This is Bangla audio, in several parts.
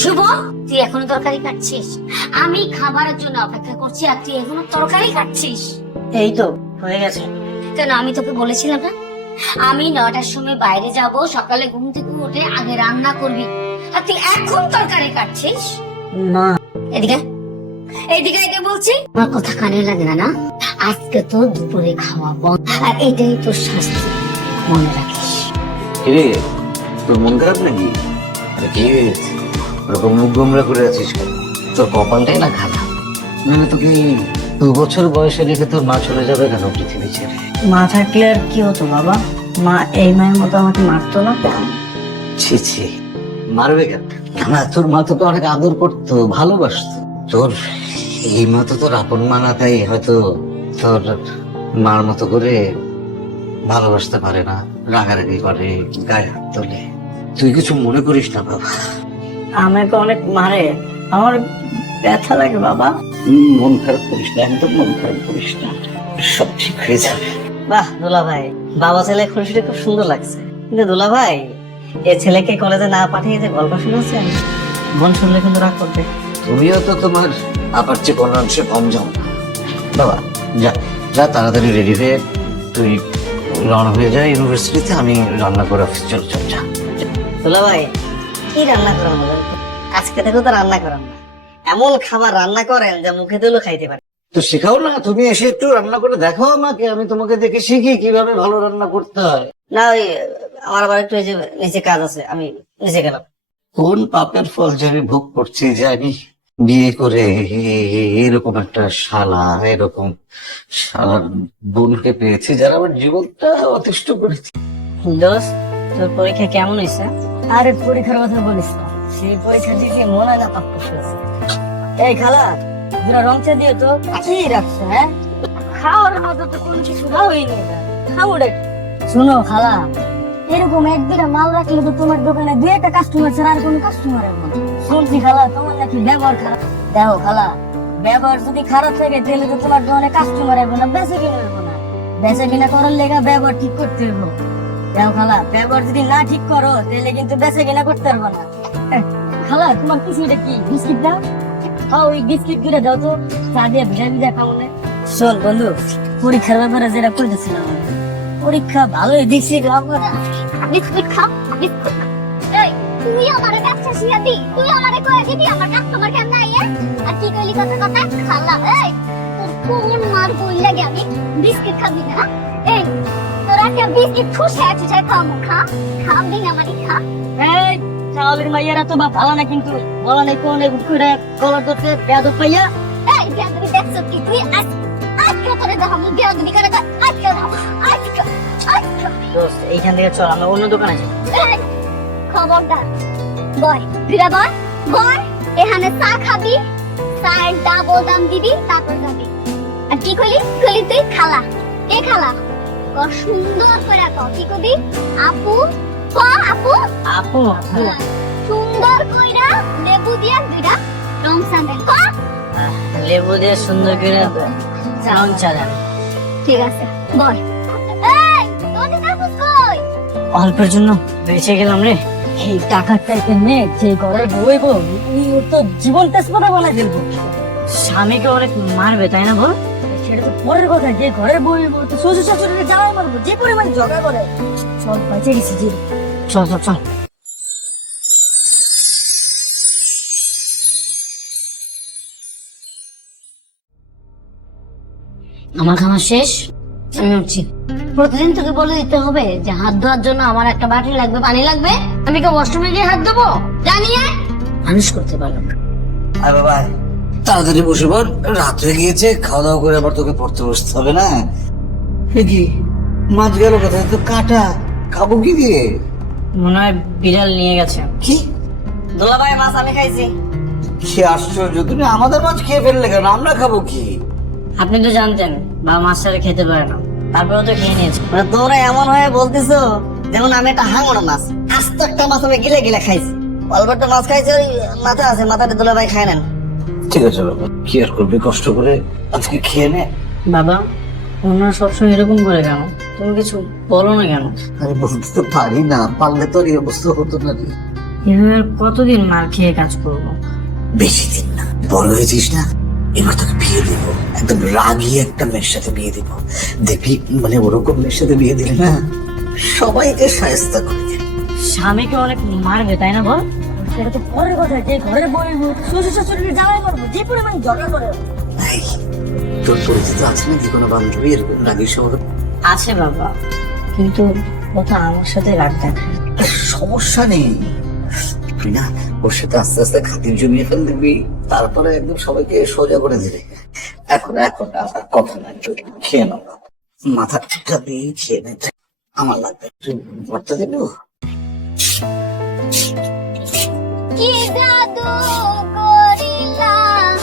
শুভ, তুই এখনো তরকারি কাটছিস? আমি খাবারের জন্য অপেক্ষা করছি আর তুই এখনো তরকারি কাটছিস? এই তো হয়ে গেছে। কেন, আমি তোকে বলেছিলাম না আমি 9টার সময় বাইরে যাব, সকালে ঘুম থেকে উঠে আগে রান্না করবি, আর তুই এখন তরকারি কাটছিস? মা, এদিকে এইদিকে আগে বলছি। আমার কথা কানে লাগে না? আজকে তো দুপুরে খাওয়া বন্ধ, আর এটাই তোর শাস্তি, মনে রাখিস। কিরে, তোর মন খারাপ নাকি? কি হয়েছে? ওরকম মুখ গোমরা করে আছিস কেন? তোর কপালটাই না খারাপ। মানে তোকে 2 বছর বয়সে রেখে তোর মা চলে যাবে কেন পৃথিবী ছেড়ে? মা থাকলে আর কি হতো বাবা? মা এই মায়ের মতো আমাকে মারতো না। ছি ছি, মারবে কেন? না, তোর মা তোকে অনেক আদর করতো, ভালোবাসতো। তোর এই মা তো তোর আপন মা না, তাই হয়তো তোর মার মতো করে ভালোবাসতে পারে না, রাগারাগি করে, গায়ে হাত তোলে। তুই কিছু মনে করিস না বাবা। আমাকে অনেক মারে, আমার ব্যথা লাগে বাবা। মন খারাপ করিস না, একদম মন খারাপ করিস না, সব ঠিক হয়ে যাবে। বাহ দুলা ভাই, বাবা ছেলে খুশিটা খুব সুন্দর লাগছে। কিন্তু দুলা ভাই, এ ছেলেকে কলেজে না পাঠিয়ে যে গল্প শুনেছেন, মন শুনলে কিন্তু রাগ করবে। তুমিও তো তোমার আপার চেয়ে কোনো অংশে কম যাও না বাবা। যা যা, তাড়াতাড়ি রেডি হয়ে তুই রওনা হয়ে যা ইউনিভার্সিটিতে, আমি রান্না করে অফিস চল চল যা। দুলা ভাই, কি রান্না করেন বলেন তো? আজকে থেকে তো রান্না করেন না, এমন খাবার রান্না করেন যে মুখে দিলেও খাইতে পারে। তো শেখাও না, তুমি এসে একটু রান্না করে দেখো আমাকে, আমি তোমাকে দেখে শিখি কিভাবে ভালো রান্না করতে হয়। না ওই আমার আবার একটু এই যে নিচে কাজ আছে, আমি নিচে গেলাম। কোন পাপের ফল যে আমি ভোগ করছি, যে আমি বিয়ে করে এরকম একটা শালা, এরকম শালার বোনকে পেয়েছি যারা আমার জীবনটা অতিষ্ঠ করেছে। দোস্ত, তোর পরীক্ষা কেমন হয়েছে? আরে পরীক্ষার কথা বলিস না, সেই পরীক্ষা দিকে মনে না পাপ করছে। এই খালা, দুরা রং চা দিয়ে তো কি রাখছো? হ্যাঁ, খাওয়ার মতো তো কোনো কিছু খাওয়াই নেই, খাবো রে। শুনো খালা, এরকম এক দুটা মাল রাখলে তো তোমার দোকানে 2-1টা কাস্টমার ছাড়া আর কোনো কাস্টমার হবে না। শুনছি খালা তোমার নাকি ব্যবহার খারাপ। দেখো খালা, ব্যবহার যদি খারাপ থাকে তাহলে তো তোমার দোকানে কাস্টমার হবে না, বেচা কিনা হবে না। বেচা কিনা করার লেগা ব্যবহার ঠিক করতে হবে। দেখো খালা, ব্যবহার যদি না ঠিক করো তাহলে কিন্তু বেচা কিনা করতে পারবো না। খালা, তোমার কিছুটা কি বিস্কিট দাও? হ্যাঁ, ওই বিস্কিট গুলো দাও তো, চা দিয়ে ভিজা ভিজা খাবো না। শোন বন্ধু, পরীক্ষার ব্যাপারে যেটা কইতেছিলাম, পরীক্ষা ভালোই দিচ্ছি। বিস্কুট খাও, বিস্কুট। এই, তুই আমারে ব্যবসা শিয়া দি, তুই আমারে কয়ে দিবি আমার কাস্টমার কেমন আইয়ে? আর কি কইলি কথা খালা? এই, তোর কোন মার বই লাগে আমি বিস্কিট খাবি না? এই, তোরা কে বিস্কিট ঠুসে খামু? খাবি না মানে খা। এই চাওলের মাইয়ারা তো বা ভালো না, কিন্তু বলা নাই কোন করে কলার ধরতে বেয়াদব পাইয়া। এই, বেয়াদবি দেখছ কি তুই? আজকে তোরে দেখো আমি বেয়াদবি করে আজকে আজকে। দোস্ত, এইখান থেকে চল, আমরা অন্য দোকানে যাই। এই, খবরদার, বয় ফিরা বয় বয়, এখানে চা খাবি, চায়ের ডাবল দাম দিবি, তারপর যাবি। আর কি কইলি তুই খালা? কে খালা? সুন্দর করে কও, কি কবি? আপু, ক আপু। আপু, আপু। সুন্দর কইরা লেবু দিয়া 2টা রং সান্দেল ক। লেবু দিয়ে সুন্দর করে রং চা দেন। ঠিক আছে, বল। এই, তোর কাপড় কই? অল্পের জন্য বেঁচে গেলাম রে। এই টাকার টাইপের নে যে ঘরে বইবো, ওর তো জীবন তেজপাতা বানাই দেবো। স্বামীকে অনেক মারবে, তাই না বল? সেটা তো পরের কথা, যে ঘরে বইবো তো শ্বশুর শাশুড়িকে জামাই মারবো, যে পরিমাণ ঝগড়া করে। চল, বেঁচে গেছি যে। চল চল চল। আমার খাওয়া শেষ, আমি উঠছি। প্রতিদিন তোকে বলে দিতে হবে যে হাত ধোয়ার জন্য আমার একটা বাটি লাগবে, পানি লাগবে। আমি কি ওয়াশরুমে গিয়ে হাত ধোবো? জানিয়ে মানুষ করতে পারলাম না। আর বাবা, তাড়াতাড়ি বসে পড়, রাত হয়ে গিয়েছে, খাওয়া দাওয়া করে আবার তোকে পড়তে বসতে হবে না। কি মাছ গেল কোথায়? তো কাটা, খাবো কি দিয়ে? মনে হয় বিড়াল নিয়ে গেছে। কি দোলা ভাই, মাছ আমি খাইছি। কি আশ্চর্য, তুমি আমাদের মাছ খেয়ে ফেললে কেন? আমরা খাবো কি? আপনি তো জানতেন বা মাছ ছাড়া খেতে পারে না, তারপরেও তো খেয়ে নিয়েছে। তোমরা এমন হয়ে বলতেছো যেমন আমি একটা হাঙর মাছ, আস্ত একটা মাছ আমি গিলে গিলে খাইছি। অল্প একটা মাছ খাইছি, ওই মাথা আছে, মাথাটা দোলা ভাই খায় নেন। ঠিক আছে বাবা, কি আর করবি, কষ্ট করে আজকে খেয়ে নে। বাবা, ওনারা সবসময় এরকম করে কেন? তুমি কিছু বলো না কেন? আরে বলতে তো পারি না, পারলে তো এই অবস্থা হতো না রে। এভাবে আর কতদিন মার খেয়ে কাজ করবো? বেশি দিন না, বড় হয়েছিস না, এবার তোকে বিয়ে দিব, একদম রাগী একটা মেয়ের সাথে বিয়ে দিব। দেখবি মানে ওরকম মেয়ের সাথে বিয়ে দিলে না সবাইকে শায়েস্তা করে দিবে। স্বামীকে অনেক মারবে তাই না বল? সেটা তো পরের কথা, যে ঘরের বউ হোক, শ্বশুর শাশুড়ির জামাই করবো, যে পরিমাণ ঝগড়া করে। এই, তোর পরিচিত আছে নাকি কোনো বান্ধবী এরকম রাগী স্বভাবের? আছে বাবা, কিন্তু ও তো আমার সাথে রাগ দেখায়। সমস্যা নেই, তুই না ওর সাথে আস্তে আস্তে খাতির জমিয়ে ফেল, দিবি তারপরে একদম সবাইকে সোজা করে দিবে। এখন এখন আর কথা নাই, তুই খেয়ে নাও, মাথা ঠিকঠাক দিয়ে খেয়ে নে, আমার লাগবে। তুই ভর্তা দিবি? কি জাদু করিলা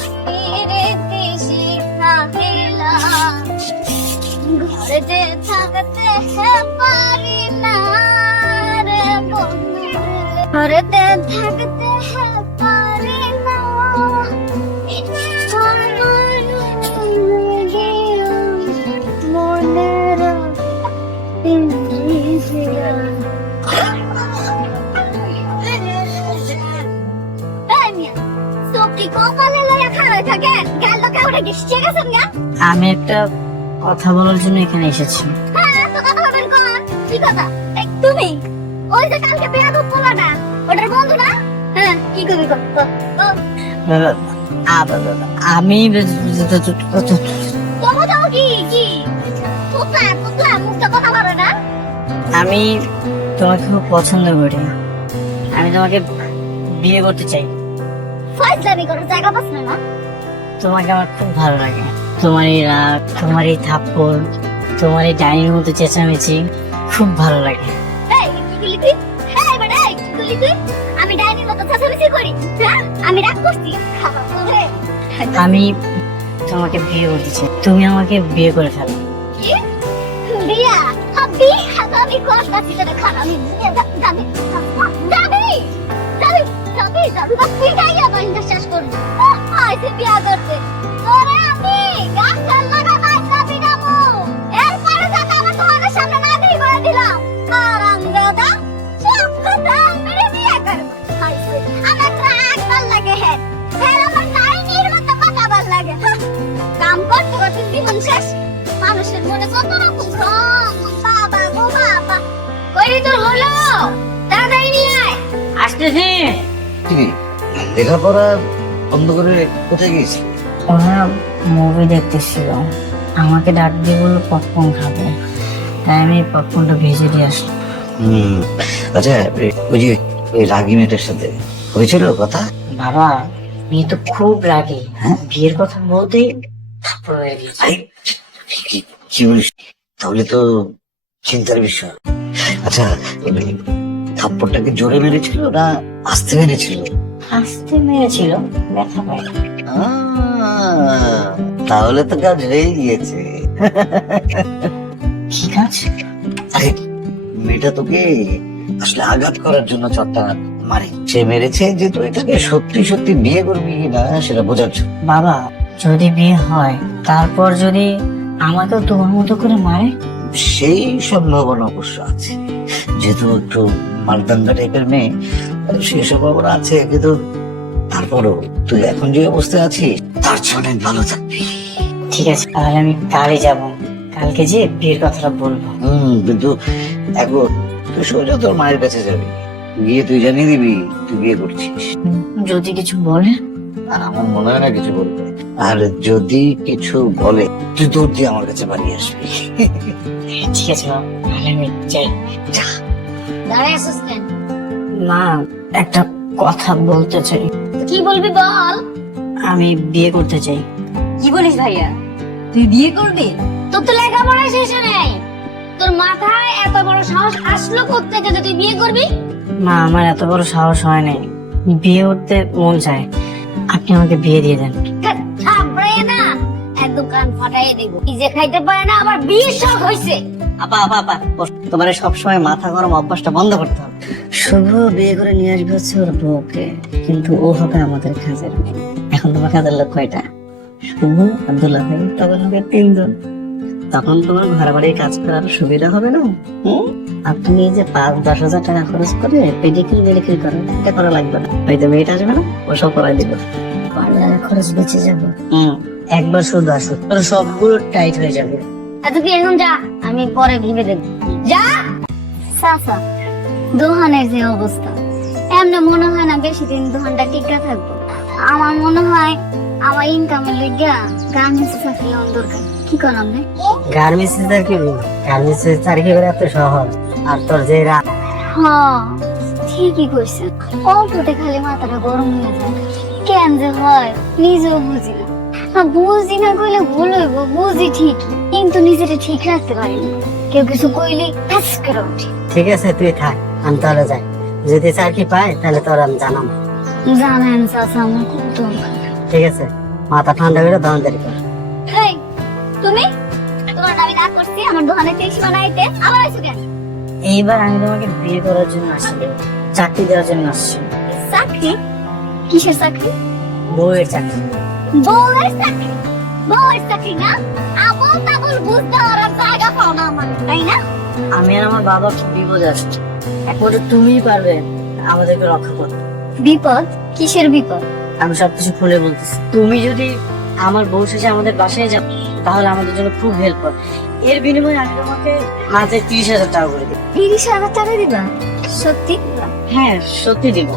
ফিরেতে শিখাইলা ঘরেতে থাকতে পারি না রে বন্ধু ঘরেতে থাকতে পারি না মনের আমি একটা কথা বলার জন্য এখানে এসেছি। তুমি ওই যে কালকে বিয়া দুধ বলা না ওটার বন্ধু না? হ্যাঁ কি করবি আমি আমি তোমাকে খুব পছন্দ করি, আমি তোমাকে বিয়ে করতে চাই। তোমাকে আমার খুব ভালো লাগে, তোমার এই রাগ, তোমার এই থাপ্পড়, তোমার এই ডাইনির মতো চেঁচামেচি খুব ভালো লাগে। আমি ডাইনির মতো চেঁচামেচি করি? আমি রাগ করছি? আমি তোমাকে বিয়ে করতে চাই, তুমি আমাকে বিয়ে করে ফেলো। বিয়া আমি করতেছি তোরে খারাপ আমি যাবি যাবি যাবি যাবি যাবি বাস তুই গাইয়া বাইন্দা শেষ করবি আইছে বিয়া করতে তোরে আমি গাছাল লাগাবাই যাবি নামু এরপরে যাতে আমার তোমাদের সামনে না দিয়ে করে দিলাম আরাম দাদা সব কথা মেরে বিয়া কর আইছে আমার রাগ ভাল লাগে হ্যাঁ আমার ডাইনির মতো কথা ভাল লাগে কাম করতে করতে জীবন শেষ মানুষের মনে কত রকম বাবা গো বাবা কই তোর হলো তাড়াতাড়ি নিয়ে আয় আসতেছি। লেখাপড়া বন্ধ করে কোথায় গেছি? ওরা মুভি দেখতেছিল, আমাকে ডাক দিয়ে বললো পপকর্ন খাবে, তাই আমি পপকর্নটা ভেজে দিয়ে আসলাম। আচ্ছা ওই যে ওই রাগী মেয়েটার সাথে হয়েছিল কথা? বাবা মেয়ে তো খুব রাগী, হ্যাঁ? বিয়ের কথা বলতেই থাপ্পড় হয়ে গেছে। কি বলিস? তাহলে তো চিন্তার বিষয়। আচ্ছা থাপ্পড়টাকে জোরে মেরেছিল না আস্তে মেরেছিল? আস্তে মেরেছিল, ব্যথা পায়। তাহলে তো কাজ হয়ে গিয়েছে। কি কাজ? আরে মেয়েটা তোকে আসলে আঘাত করার জন্য চটটা মারে, সে মেরেছে যে তুই তাকে সত্যি সত্যি বিয়ে করবি কিনা সেটা বোঝার জন্য। বাবা যদি বিয়ে হয় তারপর যদি আমাকেও তোমার মতো করে মারে? সেই সম্ভাবনা অবশ্য আছে, যেহেতু একটু মারদাঙ্গা টাইপের মেয়ে, সেই সম্ভাবনা আছে, কিন্তু তারপরও তুই এখন যে অবস্থায় আছিস তার চেয়ে অনেক ভালো থাকবি। ঠিক আছে তাহলে আমি কালই যাব, কালকে যে বিয়ের কথাটা বলবো। কিন্তু এখন তুই সোজা তোর মায়ের কাছে যাবি, গিয়ে তুই জানিয়ে দিবি তুই বিয়ে করছিস। যদি কিছু বলে? আমার মনে হয় না কিছু বলবে, আর যদি কিছু বলে তুই দৌড় দিয়ে আমার কাছে বাড়ি আসবি। ঠিক আছে বাবা, তাহলে আমি যাই। দাঁড়ায় আসিস কেন? মা একটা কথা বলতে চাই। কি বলবি বল? আমি বিয়ে করতে চাই। কি বলিস ভাইয়া, তুই বিয়ে করবি? তোর তো লেখাপড়া শেষ নেই, তোর মাথায় এত বড় সাহস আসলো কোত্থেকে যে তুই বিয়ে করবি? মা আমার এত বড় সাহস হয় নাই, বিয়ে করতে মন চায়, আপনি আমাকে বিয়ে দিয়ে দেন। থাপড়ে না একদম কান ফাটাই দেব, কি যে খাইতে পারে না আমার বিয়ের শখ হইছে। আপা আপা আপা তোমার সবসময় মাথা গরম অভ্যাসটা বন্ধ করতে হবে। শুভ বিয়ে করে নিয়ে আসবে হচ্ছে ওর বউকে, কিন্তু ও হবে আমাদের কাজের মেয়ে। এখন তোমার কাজের লোক কয়টা? শুভ আব্দুল্লাহ ভাই, তখন হবে 3 জন। তখন তোমার ঘর বাড়ির কাজ করার সুবিধা হবে না? আর তুমি এই যে 5-10 হাজার টাকা খরচ করে পেডিকিউর মেডিকিউর করো, এটা করা লাগবে না। হয়তো মেয়েটা আসবে না, ওসব করাই দিব। খরচ বেঁচে যাবে। একবার শুধু আসো, তোর সবগুলো টাইট হয়ে যাবে। তুই এখন যা, আমি পরে ভেবে দেব। যা সাসা, দোহানের যে অবস্থা, এমনি মনে হয় না বেশি দিন দোহানটা টিকা থাকবো। আমার মনে হয় আমার ইনকামের লেগে গার্মেন্টসে চাকরি হওয়ার দরকার। কি করাম রে? গার্মেন্টস এর কি বলি, গার্মেন্টস এর চাকরি করে এত সহজ। আর তোর যে হ্যাঁ ঠিকই কইছে, অল্পতে খালি মাথাটা গরম হয়ে যায়। কেন যে হয় নিজেও বুঝি না। বুঝি না কইলে ভুল হইব, বুঝি ঠিক, কিন্তু নিজেটা ঠিক রাখতে পারি না। কেউ কিছু কইলে ফ্যাস করে উঠি। ঠিক আছে, তুই থাক, আমি তাহলে যাই। যদি চাকরি পাই তাহলে তোর আমি জানাবো। জানেন চাচা, আমার খুব দরকার। ঠিক আছে, মাথা ঠান্ডা করে দোকানদারি কর। হেই, তুমি তোমার আমি না করছি আমার দোকানে টেক্সি বানাইতে, আবার আইছো কেন? এইবার আমি তোমাকে বিয়ে করার জন্য আসছি, চাকরি দেওয়ার জন্য আসছি। চাকরি? কিসের চাকরি? বউয়ের চাকরি। বউয়ের চাকরি? বউয়ের চাকরি না? আবল তাবল বুঝতে আর জায়গা পাও না আমার, তাই না? আমি আর আমার বাবা খুব বিপদে আসছি, একমাত্র তুমিই পারবে আমাদেরকে রক্ষা করতে। বিপদ? কিসের বিপদ? আমি সবকিছু খুলে বলতেছি। তুমি যদি আমার বউ শেষে আমাদের বাসায় যাও, তাহলে আমাদের জন্য খুব হেল্প হবে। এর বিনিময়ে আমি তোমাকে মাসে 30,000 টাকা করে দিই। 30,000 টাকা দিবা? সত্যি? হ্যাঁ, সত্যি দিব।